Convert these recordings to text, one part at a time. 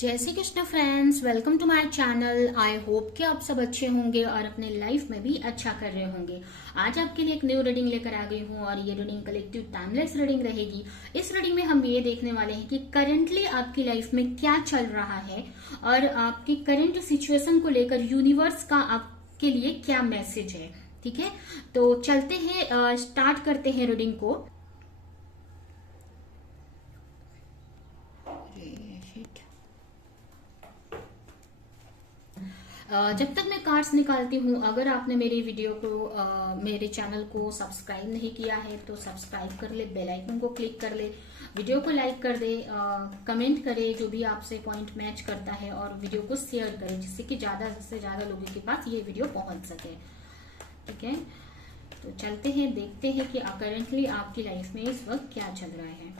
जय Shri Krishna friends, welcome to my channel. I hope कि आप सब अच्छे होंगे और अपने लाइफ में भी अच्छा कर रहे होंगे। आज आपके लिए एक न्यू रीडिंग लेकर आ गई हूँ और ये रीडिंग कलेक्टिव टाइमलेस रीडिंग रहेगी। इस रीडिंग में हम ये देखने वाले हैं कि करंटली आपकी लाइफ में क्या चल रहा है और आपकी करंट सिचुएशन को लेकर यूनिवर्स का आपके लिए क्या मैसेज है। ठीक है, तो चलते हैं, स्टार्ट करते हैं रीडिंग को। जब तक मैं कार्ड्स निकालती हूँ, अगर आपने मेरी वीडियो को मेरे चैनल को सब्सक्राइब नहीं किया है तो सब्सक्राइब कर ले, बेल आइकन को क्लिक कर ले, वीडियो को लाइक कर दे, कमेंट करे जो भी आपसे पॉइंट मैच करता है और वीडियो को शेयर करें जिससे कि ज्यादा से ज्यादा लोगों के पास ये वीडियो पहुंच सके। ठीक है, तो चलते हैं, देखते हैं कि करेंटली आपकी लाइफ में इस वक्त क्या चल रहा है।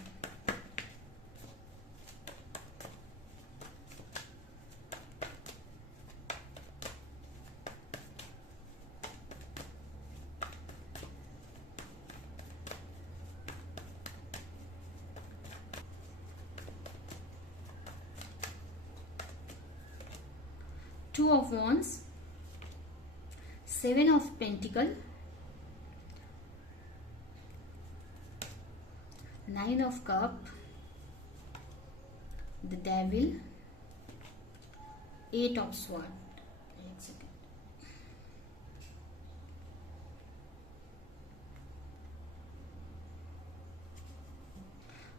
Two of Wands, Seven of Pentacle, Nine of Cup, the Devil, Eight of Sword। एक सेकेंड,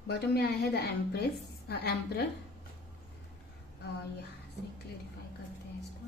बॉटम में आया है द एम्परर। यहाँ से क्लेरिफाई करते हैं इसको।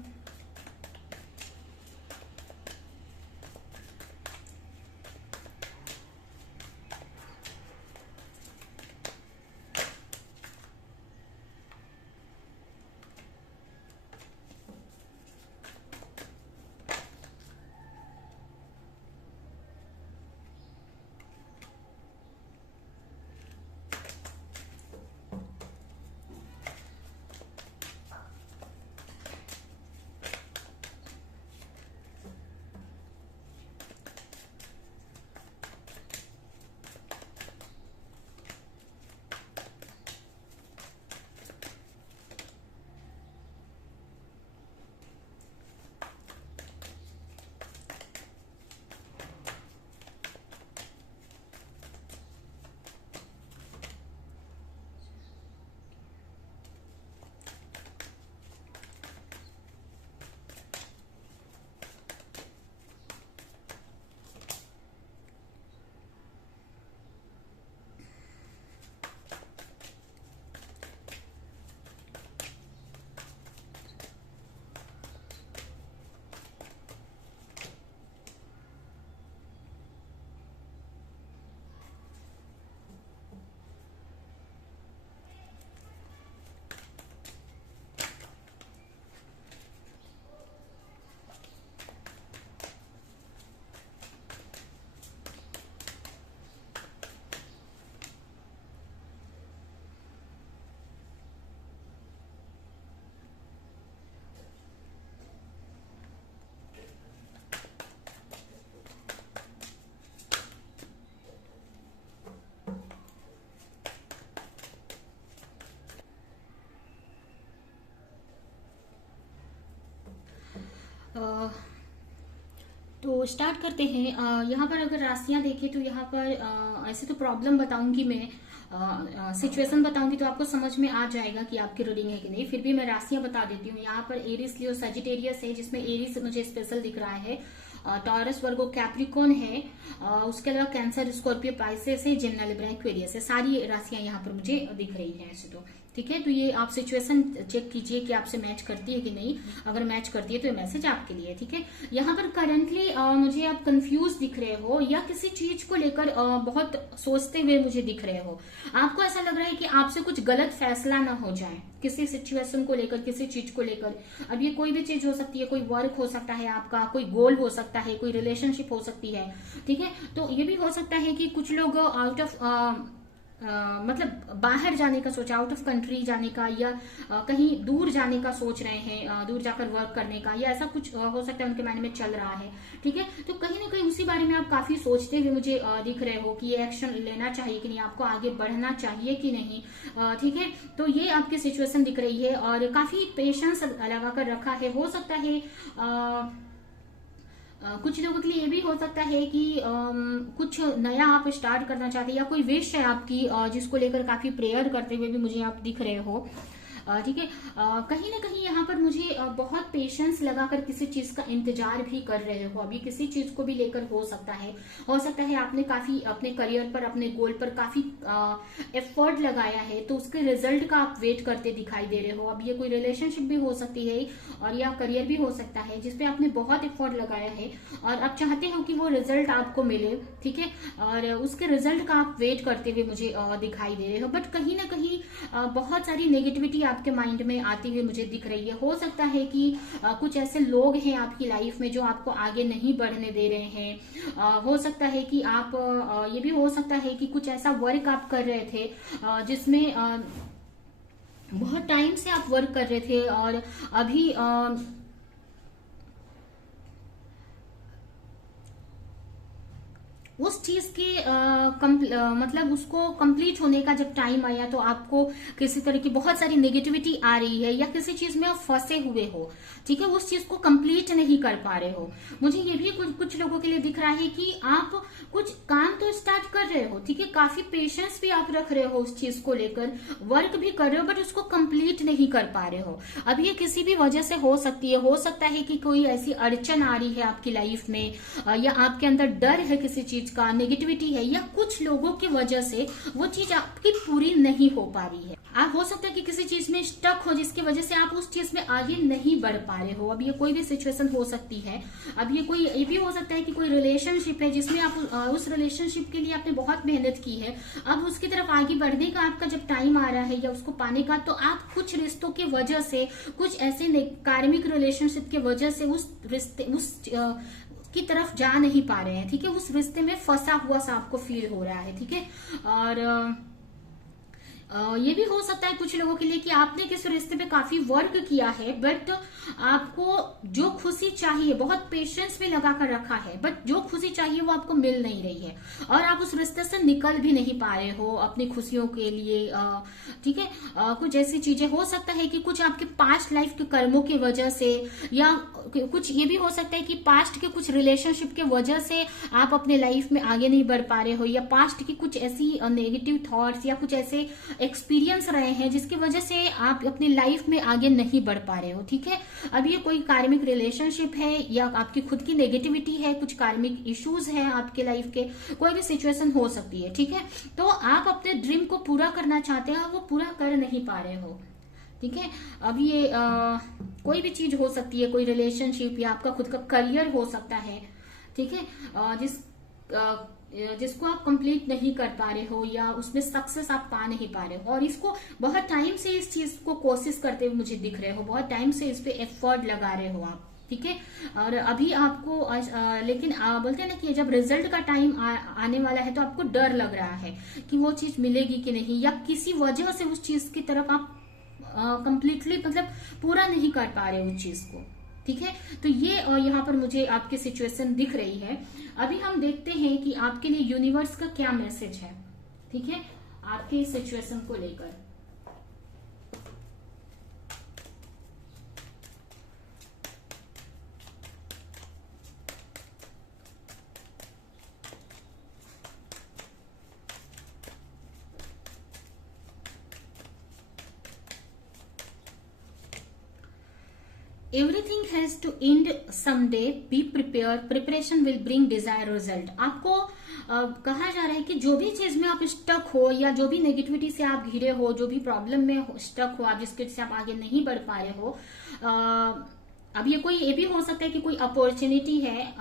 तो स्टार्ट करते हैं। यहाँ पर अगर राशियां देखें तो यहाँ पर ऐसे तो प्रॉब्लम बताऊंगी मैं, सिचुएशन बताऊंगी तो आपको समझ में आ जाएगा कि आपकी रीडिंग है कि नहीं। फिर भी मैं राशियां बता देती हूँ। यहाँ पर एरिस, लियो, सजिटेरियस है, जिसमें एरिस मुझे स्पेशल दिख रहा है। टॉरस, वर्गो, कैप्रिकॉन है। उसके अलावा कैंसर, स्कॉर्पियो, पाइसेस है, जेमिनी, लिब्रा, एक्वेरियस है। सारी राशियां यहाँ पर मुझे दिख रही हैं ऐसे तो। ठीक है, तो ये आप सिचुएशन चेक कीजिए कि आपसे मैच करती है कि नहीं। अगर मैच करती है तो ये मैसेज आपके लिए है। ठीक है, यहाँ पर करंटली मुझे आप कंफ्यूज दिख रहे हो या किसी चीज को लेकर बहुत सोचते हुए मुझे दिख रहे हो। आपको ऐसा लग रहा है कि आपसे कुछ गलत फैसला ना हो जाए किसी सिचुएशन को लेकर, किसी चीज को लेकर। अब ये कोई भी चीज हो सकती है, कोई वर्क हो सकता है आपका, कोई गोल हो सकता है, कोई रिलेशनशिप हो सकती है। ठीक है, तो ये भी हो सकता है कि कुछ लोग आउट ऑफ मतलब बाहर जाने का सोचा, आउट ऑफ कंट्री जाने का, या कहीं दूर जाने का सोच रहे हैं, दूर जाकर वर्क करने का, या ऐसा कुछ हो सकता है उनके माइंड में चल रहा है। ठीक है, तो कहीं ना कहीं उसी बारे में आप काफी सोचते हुए मुझे दिख रहे हो कि ये एक्शन लेना चाहिए कि नहीं, आपको आगे बढ़ना चाहिए कि नहीं। ठीक है, तो ये आपकी सिचुएशन दिख रही है और काफी पेशेंस लगाकर रखा है। हो सकता है कुछ लोगों के लिए ये भी हो सकता है कि कुछ नया आप स्टार्ट करना चाहते हैं, या कोई विश है आपकी जिसको लेकर काफी प्रेयर करते हुए भी मुझे आप दिख रहे हो। ठीक है, कहीं ना कहीं यहाँ पर मुझे बहुत पेशेंस लगाकर किसी चीज का इंतजार भी कर रहे हो। अभी किसी चीज को भी लेकर हो सकता है आपने काफी अपने करियर पर, अपने गोल पर काफी एफर्ट लगाया है, तो उसके रिजल्ट का आप वेट करते दिखाई दे रहे हो। अब ये कोई रिलेशनशिप भी हो सकती है और या करियर भी हो सकता है जिसपे आपने बहुत एफर्ट लगाया है और आप चाहते हो कि वो रिजल्ट आपको मिले। ठीक है, और उसके रिजल्ट का आप वेट करते हुए मुझे दिखाई दे रहे हो। बट कहीं ना कहीं बहुत सारी नेगेटिविटी आपके माइंड में आती हुई मुझे दिख रही है। हो सकता है कि कुछ ऐसे लोग हैं आपकी लाइफ में जो आपको आगे नहीं बढ़ने दे रहे हैं। हो सकता है कि आप ये भी हो सकता है कि कुछ ऐसा वर्क आप कर रहे थे जिसमें बहुत टाइम से आप वर्क कर रहे थे और अभी उस चीज के मतलब उसको कंप्लीट होने का जब टाइम आया तो आपको किसी तरह की बहुत सारी नेगेटिविटी आ रही है, या किसी चीज में आप फंसे हुए हो। ठीक है, उस चीज को कंप्लीट नहीं कर पा रहे हो। मुझे ये भी कुछ लोगों के लिए दिख रहा है कि आप कुछ काम तो स्टार्ट कर रहे हो, ठीक है, काफी पेशेंस भी आप रख रहे हो उस चीज को लेकर, वर्क भी कर रहे हो, बट उसको कंप्लीट नहीं कर पा रहे हो। अब ये किसी भी वजह से हो सकती है। हो सकता है कि कोई ऐसी अड़चन आ रही है आपकी लाइफ में, या आपके अंदर डर है किसी चीज का, नेगेटिविटी है, या कुछ लोगों की वजह से वो चीज आपकी पूरी नहीं हो पा रही है। आप हो सकता है कि किसी चीज में स्टक हो जिसकी वजह से आप उस चीज में आगे नहीं बढ़ पा रहे हो। अब ये कोई भी सिचुएशन हो सकती है। अब ये भी हो सकता है कि कोई रिलेशनशिप है जिसमें आप उस रिलेशनशिप के लिए आपने बहुत मेहनत की है, अब उसकी तरफ आगे बढ़ने का आपका जब टाइम आ रहा है या उसको पाने का, तो आप कुछ रिश्तों की वजह से, कुछ ऐसे कार्मिक रिलेशनशिप की वजह से उस रिश्ते की तरफ जा नहीं पा रहे हैं। ठीक है, उस रिश्ते में फंसा हुआ सा आपको फील हो रहा है। ठीक है, और ये भी हो सकता है कुछ लोगों के लिए कि आपने किस रिश्ते पे काफी वर्क किया है, बट आपको जो खुशी चाहिए, बहुत पेशेंस में लगा कर रखा है, बट जो खुशी चाहिए वो आपको मिल नहीं रही है और आप उस रिश्ते से निकल भी नहीं पा रहे हो अपनी खुशियों के लिए। ठीक है, कुछ ऐसी चीजें हो सकता है कि कुछ आपके पास्ट लाइफ के कर्मों की वजह से, या कुछ ये भी हो सकता है कि पास्ट के कुछ रिलेशनशिप के वजह से आप अपने लाइफ में आगे नहीं बढ़ पा रहे हो, या पास्ट की कुछ ऐसी नेगेटिव थॉट्स या कुछ ऐसे एक्सपीरियंस रहे हैं जिसकी वजह से आप अपनी लाइफ में आगे नहीं बढ़ पा रहे हो। ठीक है, अब ये कोई कार्मिक रिलेशनशिप है या आपकी खुद की नेगेटिविटी है, कुछ कार्मिक इश्यूज हैं आपके लाइफ के, कोई भी सिचुएशन हो सकती है। ठीक है, तो आप अपने ड्रीम को पूरा करना चाहते हैं, वो पूरा कर नहीं पा रहे हो। ठीक है, अब ये कोई भी चीज हो सकती है, कोई रिलेशनशिप या आपका खुद का करियर हो सकता है। ठीक है, जिसको आप कंप्लीट नहीं कर पा रहे हो या उसमें सक्सेस आप पा नहीं पा रहे हो, और इसको बहुत टाइम से इस चीज को कोशिश करते हुए मुझे दिख रहे हो, बहुत टाइम से इस पे एफर्ट लगा रहे हो आप। ठीक है, और अभी आपको लेकिन बोलते हैं ना कि जब रिजल्ट का टाइम आने वाला है तो आपको डर लग रहा है कि वो चीज मिलेगी कि नहीं, या किसी वजह से उस चीज की तरफ आप कंप्लीटली मतलब पूरा नहीं कर पा रहे उस चीज को। ठीक है, तो ये यहाँ पर मुझे आपकी सिचुएशन दिख रही है। अभी हम देखते हैं कि आपके लिए यूनिवर्स का क्या मैसेज है। ठीक है, आपके सिचुएशन को लेकर। Everything has to end someday, be prepare, preparation will bring desire result. आपको कहा जा रहा है कि जो भी चीज में आप स्टक हो या जो भी नेगेटिविटी से आप घिरे हो, जो भी प्रॉब्लम में स्टक हो आप, जिसके से आप आगे नहीं बढ़ पा रहे हो, अब ये भी हो सकता है कि कोई अपॉर्चुनिटी है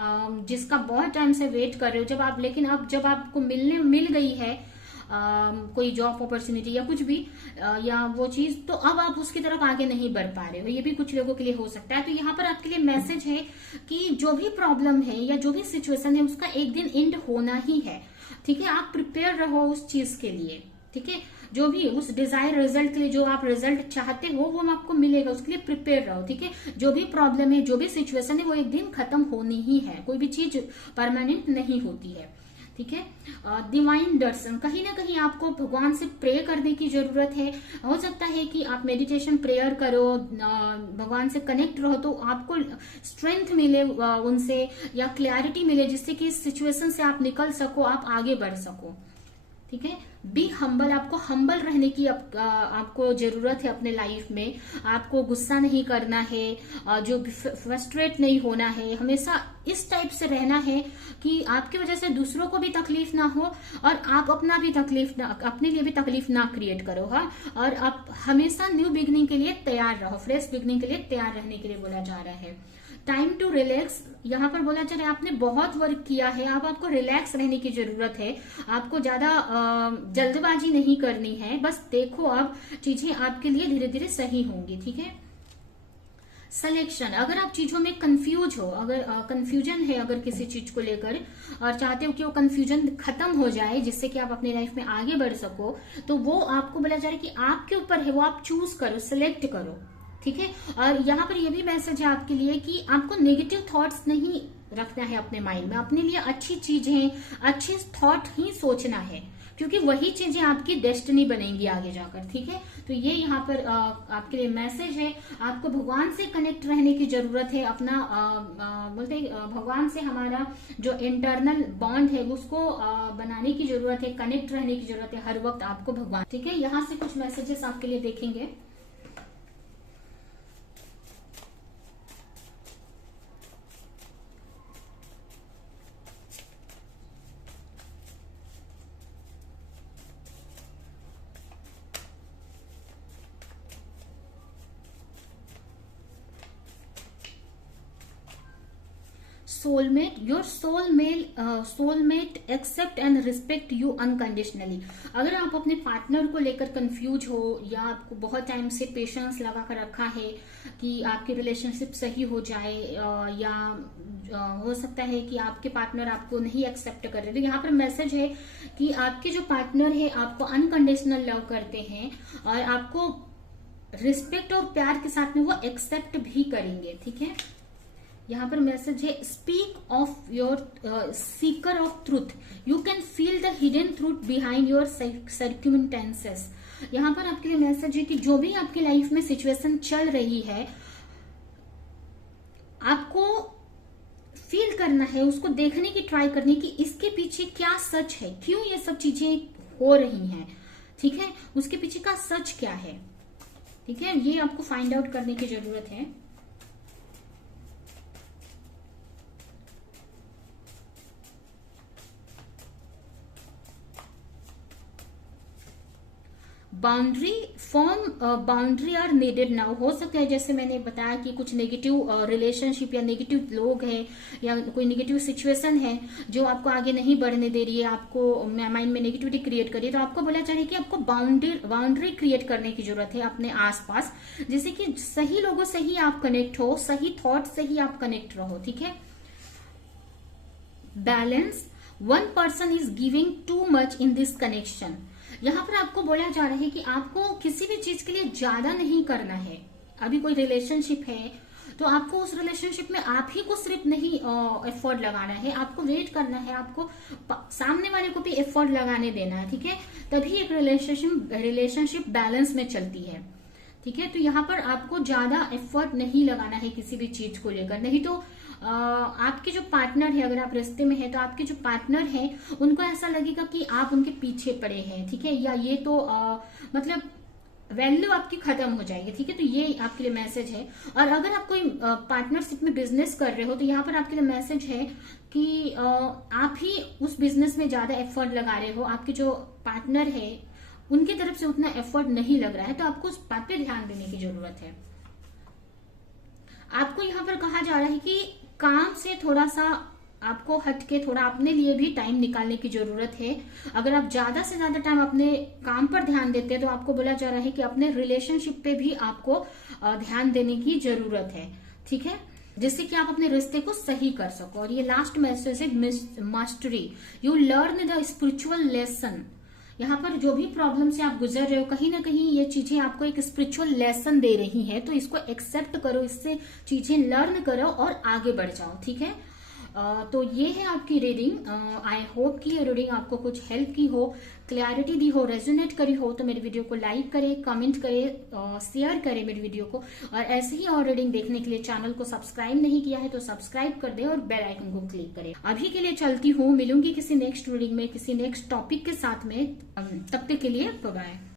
जिसका बहुत टाइम से वेट कर रहे हो, लेकिन अब जब आपको मिल गई है कोई जॉब अपॉर्चुनिटी या कुछ भी या वो चीज, तो अब आप उसकी तरफ आगे नहीं बढ़ पा रहे हो। ये भी कुछ लोगों के लिए हो सकता है। तो यहाँ पर आपके लिए मैसेज है कि जो भी प्रॉब्लम है या जो भी सिचुएशन है उसका एक दिन एंड होना ही है। ठीक है, आप प्रिपेयर रहो उस चीज के लिए। ठीक है, जो भी उस डिजायर रिजल्ट के लिए जो आप रिजल्ट चाहते हो वो आपको मिलेगा, उसके लिए प्रिपेयर रहो। ठीक है, जो भी प्रॉब्लम है, जो भी सिचुएशन है, वो एक दिन खत्म होनी ही है, कोई भी चीज परमानेंट नहीं होती है। ठीक है, डिवाइन दर्शन, कहीं ना कहीं आपको भगवान से प्रे करने की जरूरत है। हो सकता है कि आप मेडिटेशन प्रेयर करो, भगवान से कनेक्ट रहो, तो आपको स्ट्रेंथ मिले उनसे, या क्लैरिटी मिले, जिससे कि इस सिचुएशन से आप निकल सको, आप आगे बढ़ सको। ठीक है, बी हम्बल, आपको हम्बल रहने की आपको जरूरत है अपने लाइफ में। आपको गुस्सा नहीं करना है, जो फ्रस्ट्रेट नहीं होना है, हमेशा इस टाइप से रहना है कि आपकी वजह से दूसरों को भी तकलीफ ना हो और आप अपना भी तकलीफ ना, अपने लिए भी तकलीफ ना क्रिएट करो। हाँ, और आप हमेशा न्यू बिगनिंग के लिए तैयार रहो, फ्रेश बिगनिंग के लिए तैयार रहने के लिए बोला जा रहा है। टाइम टू रिलैक्स, यहाँ पर बोला जा रहा है आपने बहुत वर्क किया है, अब आपको रिलैक्स रहने की जरूरत है। आपको ज्यादा जल्दबाजी नहीं करनी है, बस देखो अब चीजें आपके लिए धीरे धीरे सही होंगी। ठीक है, सिलेक्शन, अगर आप चीजों में कंफ्यूज हो, अगर कंफ्यूजन है अगर किसी चीज को लेकर और चाहते हो कि वो कंफ्यूजन खत्म हो जाए जिससे कि आप अपनी लाइफ में आगे बढ़ सको, तो वो आपको बोला जा रहा है कि आपके ऊपर है, वो आप चूज करो, सिलेक्ट करो। ठीक है, और यहाँ पर ये भी मैसेज है आपके लिए कि आपको नेगेटिव थॉट्स नहीं रखना है अपने माइंड में, अपने लिए अच्छी चीजें, अच्छे थॉट ही सोचना है, क्योंकि वही चीजें आपकी डेस्टिनी बनेंगी आगे जाकर। ठीक है, तो ये यहाँ पर आपके लिए मैसेज है। आपको भगवान से कनेक्ट रहने की जरूरत है, अपना बोलते भगवान से हमारा जो इंटरनल बॉन्ड है उसको बनाने की जरूरत है, कनेक्ट रहने की जरूरत है हर वक्त आपको भगवान। ठीक है, यहाँ से कुछ मैसेजेस आपके लिए देखेंगे। Soulmate, your soulmate accept and respect you unconditionally. अगर आप अपने पार्टनर को लेकर कंफ्यूज हो, या आपको बहुत टाइम से पेशेंस लगा कर रखा है कि आपकी रिलेशनशिप सही हो जाए, या हो सकता है कि आपके पार्टनर आपको नहीं एक्सेप्ट कर रहे, तो यहाँ पर मैसेज है कि आपके जो पार्टनर है आपको अनकंडीशनल लव करते हैं और आपको रिस्पेक्ट और प्यार के साथ में वो एक्सेप्ट भी करेंगे। ठीक है, यहाँ पर मैसेज है speak of your seeker of truth, you can feel the hidden truth behind your circumstances. यहाँ पर आपके लिए मैसेज है कि जो भी आपकी लाइफ में सिचुएशन चल रही है, आपको फील करना है, उसको देखने की ट्राई करनी कि इसके पीछे क्या सच है, क्यों ये सब चीजें हो रही हैं। ठीक है, उसके पीछे का सच क्या है। ठीक है, ये आपको फाइंड आउट करने की जरूरत है। Boundary are needed now. हो सकता है जैसे मैंने बताया कि कुछ नेगेटिव रिलेशनशिप या नेगेटिव लोग हैं या कोई नेगेटिव सिचुएशन है जो आपको आगे नहीं बढ़ने दे रही है, आपको माइंड में नेगेटिविटी क्रिएट करी है, तो आपको बोला चाहिए कि आपको बाउंड्री क्रिएट करने की जरूरत है अपने आसपास, जिससे कि सही लोगों से ही आप कनेक्ट हो, सही थॉट से ही आप कनेक्ट रहो। ठीक है, balance, one person is giving too much in this connection. यहाँ पर आपको बोला जा रहा है कि आपको किसी भी चीज के लिए ज्यादा नहीं करना है। अभी कोई रिलेशनशिप है तो आपको उस रिलेशनशिप में आप ही को सिर्फ नहीं एफर्ट लगाना है, आपको वेट करना है, आपको सामने वाले को भी एफर्ट लगाने देना है। ठीक है, तभी एक रिलेशनशिप बैलेंस में चलती है। ठीक है, तो यहाँ पर आपको ज्यादा एफर्ट नहीं लगाना है किसी भी चीज को लेकर, नहीं तो आपके जो पार्टनर है, अगर आप रिश्ते में है तो आपके जो पार्टनर है उनको ऐसा लगेगा कि आप उनके पीछे पड़े हैं। ठीक है, या ये तो मतलब वैल्यू आपकी खत्म हो जाएगी। ठीक है, तो ये आपके लिए मैसेज है। और अगर आप कोई पार्टनरशिप में बिजनेस कर रहे हो तो यहाँ पर आपके लिए मैसेज है कि आप ही उस बिजनेस में ज्यादा एफर्ट लगा रहे हो, आपके जो पार्टनर है उनकी तरफ से उतना एफर्ट नहीं लग रहा है, तो आपको उस बात पे ध्यान देने की जरूरत है। आपको यहाँ पर कहा जा रहा है कि काम से थोड़ा सा आपको हटके थोड़ा अपने लिए भी टाइम निकालने की जरूरत है। अगर आप ज्यादा से ज्यादा टाइम अपने काम पर ध्यान देते हैं तो आपको बोला जा रहा है कि अपने रिलेशनशिप पे भी आपको ध्यान देने की जरूरत है। ठीक है, जिससे कि आप अपने रिश्ते को सही कर सको। और ये लास्ट मैसेज है mastery, you learn the spiritual lesson, यहाँ पर जो भी प्रॉब्लम से आप गुजर रहे हो, कहीं ना कहीं ये चीजें आपको एक स्पिरिचुअल लेसन दे रही हैं, तो इसको एक्सेप्ट करो, इससे चीजें लर्न करो और आगे बढ़ जाओ। ठीक है, तो ये है आपकी रीडिंग। आई होप कि ये रीडिंग आपको कुछ हेल्प की हो, क्लैरिटी दी हो, रेजोनेट करी हो। तो मेरे वीडियो को लाइक करें, कमेंट करें, शेयर करें मेरे वीडियो को, और ऐसे ही और रीडिंग देखने के लिए चैनल को सब्सक्राइब नहीं किया है तो सब्सक्राइब कर दे और बेल आइकन को क्लिक करें। अभी के लिए चलती हूँ, मिलूंगी किसी नेक्स्ट रीडिंग में किसी नेक्स्ट टॉपिक के साथ में। तब तक के लिए बाय बाय।